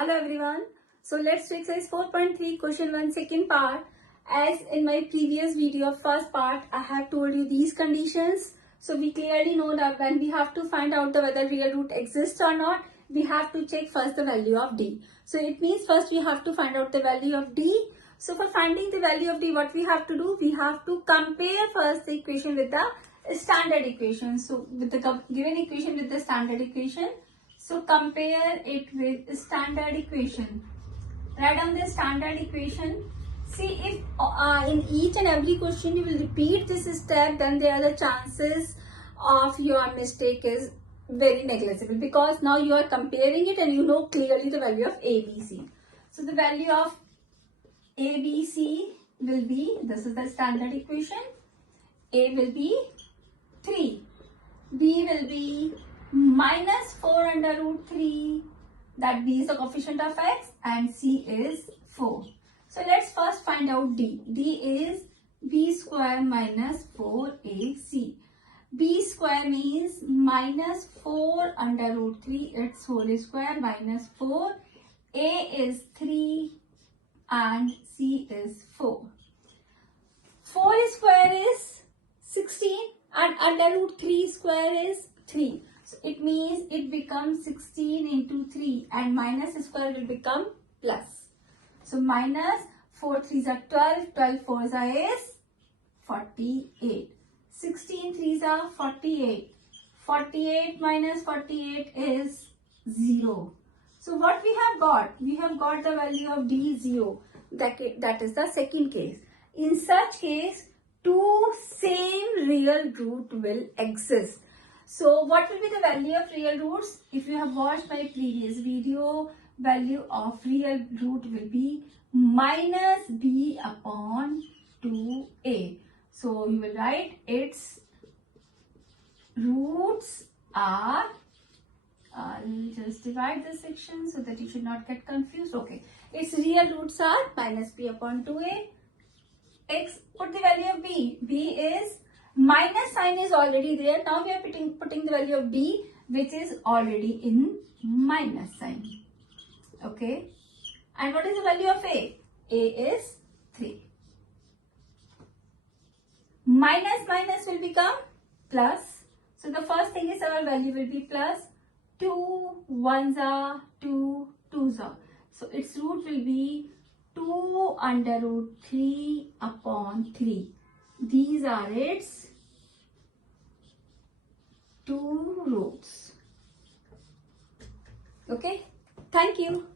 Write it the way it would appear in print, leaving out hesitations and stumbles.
Hello everyone. So let's do exercise 4.3 question 1 second part. As in my previous video first part, I have told you these conditions. So we clearly know that when we have to find out whether real root exists or not, we have to check first the value of d. So it means first we have to find out the value of d. So for finding the value of d, what we have to do? We have to compare first the equation with the standard equation. So with the given equation with the standard equation. So compare it with standard equation. Write down the standard equation. See if in each and every question you will repeat this step, then there are the chances of your mistake is very negligible, because now you are comparing it and you know clearly the value of ABC. So the value of ABC will be, this is the standard equation, A will be 3, B will be minus 4 under root 3, that B is the coefficient of x, and C is 4. So let's first find out D. D is B square minus 4AC. B square means minus 4 under root 3, its whole square, minus 4. A is 3 and C is 4. 4 square is 16 and under root 3 square is 3. So it means it becomes 16 into 3 and minus square will become plus. So minus 4 3s are 12, 12 4s are is 48. 16 3s are 48. 48 minus 48 is 0. So what we have got? We have got the value of D 0. That is the second case. In such case, two same real root will exist. So what will be the value of real roots? If you have watched my previous video, value of real root will be minus b upon 2a. So you will write its roots are, I'll just divide this section so that you should not get confused. Okay, its real roots are minus b upon 2a. X, put the value of b. B is, minus sign is already there. Now we are putting the value of b, which is already in minus sign. Okay. And what is the value of a? A is 3. Minus minus will become plus. So the first thing is our value will be plus. 2 1s are 2 2s are. So its root will be 2 under root 3 upon 3. These are its two roots. Okay. Thank you.